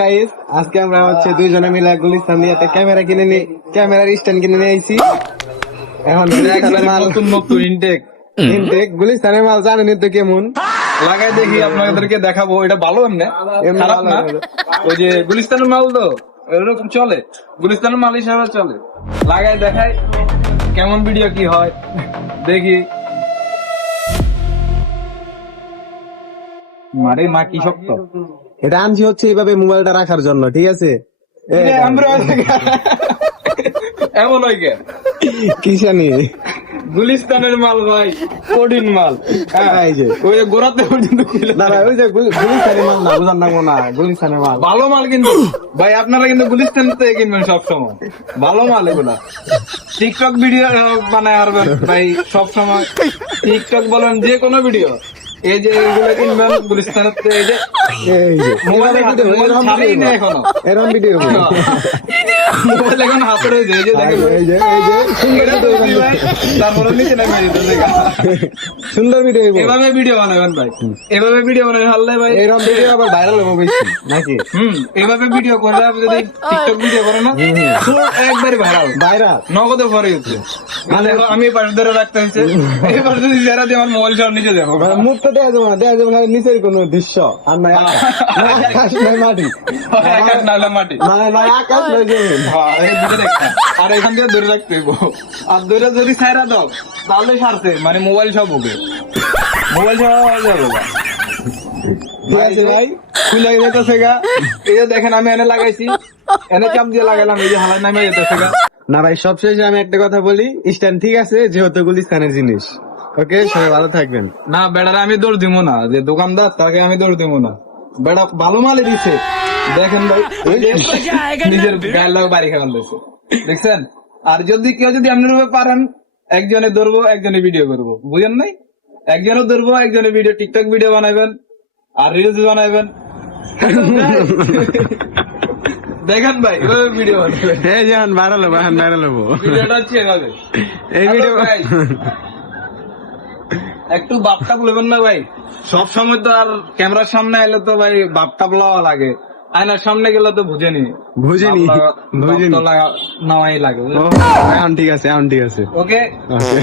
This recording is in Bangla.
গাইস, আজকে আমরা হচ্ছে দুইজনে মিলে গুলিস্তান দিয়ে একটা ক্যামেরা কিনে নিয়ে ক্যামেরার স্ট্যান্ড কিনে নিয়ে আইছি। এখন গুলিস্তানের মাল নতুন ইনটেক গুলিস্তানের মাল জানেন তো কেমন লাগাই দেখি আপনাদেরকে দেখাবো। এটা ভালো এমনি এমনি খারাপ ভালো না। ভালো। ওই যে গুলিস্তানের মাল তো এরকম চলে, গুলিস্তানের মাল হিসাবে চলে। লাগাই দেখাই কেমন ভিডিও কি হয় দেখি। মারে মা কি শক্ত এটা আনছি হচ্ছে এইভাবে মোবাইলটা রাখার জন্য, ঠিক আছে? এমন হয় কে কি জানি গুলিস্তানের মাল ভাই, কঠিন মাল। এই যে ওই যে গোড়াতে পর্যন্ত খুলে না ওই যে গুলিস্তানের মাল না, বুঝান না না গুলিস্তানের মাল ভালো মাল কিন্তু ভাই, আপনারা কিন্তু গুলিস্তান থেকে কিনবেন সবসময়, ভালো মাল এগুলা। টিকটক ভিডিও বানায় আর ভাই সবসময়, টিকটক বলেন যে কোনো ভিডিও, এই যে এইগুলো কিনবেন গুলিস্তানের থেকে। এই যে এই যে মোবাইলে ছাড়েই না এখনো, এরকম ভিডিও মোবাইল এখন হাতে রয়েছে। এই যে দেখেন এই যে সুন্দর এটা ভিডিও বুঝি ভাই, তারপরে নিচে নামিয়ে দিতে হবে। সুন্দর ভিডিও এভাবে ভিডিও বানাবেন ভাই, এভাবে ভিডিও বানাবেন হারলে ভাই। এরকম ভিডিও আবার ভাইরাল হবে বেশি নাকি? এভাবে ভিডিও করে আপনি যদি টিকটক ভিডিও করেন না, একবারে ভাইরাল ভাইরাল নগদে ভরে উঠছে। মানে আমি এই পাশে ধরে রাখতে হচ্ছে, এই পাশে যদি যারা দিয়ে আমার মোবাইল সব নিচে যাবো। মুখটা দেওয়া যাবে না, দেওয়া যাবে না নিচের কোনো দৃশ্য আর নাই আকাশ নাই মাটি আকাশ নাহলে মাটি, নাই আকাশ নাই জমিন। এই দুটো দেখতে। আর এখান থেকে ধরে রাখতে হইব। আর ধরে যদি ছাইরা দাও তাহলে সারছে, মানে মোবাইল সব হবে, মোবাইল সব হয়ে যাবে ভাই। ঠিক আছে ভাই, খুলে যেতেছে গা। এই যে দেখেন আমি এনে লাগাইছি, এনে চাপ দিয়ে লাগাইলাম, এই যে হালাই নামে যেতেছে গা। না ভাই সবশেষে আমি একটা কথা বলি, স্ট্যান্ড ঠিক আছে যেহেতু গুলিস্তানের জিনিস। ওকে, সবাই ভালো থাকবেন। না বেড়ারে আমি দৌড় দিব না, যে দোকানদার তাকে আমি দৌড় দিব না। বেড়া ভালো মালে দিছে, দেখেন ভাই এই যে নিজের গায়ের লোক বাড়ি খাওয়ান দিচ্ছে, দেখছেন? আর যদি কেউ যদি এমনি ভাবে পারেন, একজনে ধরবো একজনে ভিডিও করবো, বুঝেন নাই? একজনে ধরবো একজনে ভিডিও, টিকটক ভিডিও বানাবেন আর রিলস বানাবেন। দেখেন ভাই এভাবে ভিডিও বানাবেন, এই যেমন ভাইরাল হবো, এখন ভাইরাল হবো। ভিডিওটা হচ্ছে এভাবে। এই ভিডিও একটু বাপটাপ নেবেন না ভাই, সব সময় তো আর ক্যামেরার সামনে এলে তো ভাই বাপটাপ লওয়া লাগে, আয়নার সামনে গেলে তো বুঝেনি বুঝিনি নেওয়াই লাগে। এখন ঠিক আছে, এখন ঠিক আছে। ওকে ওকে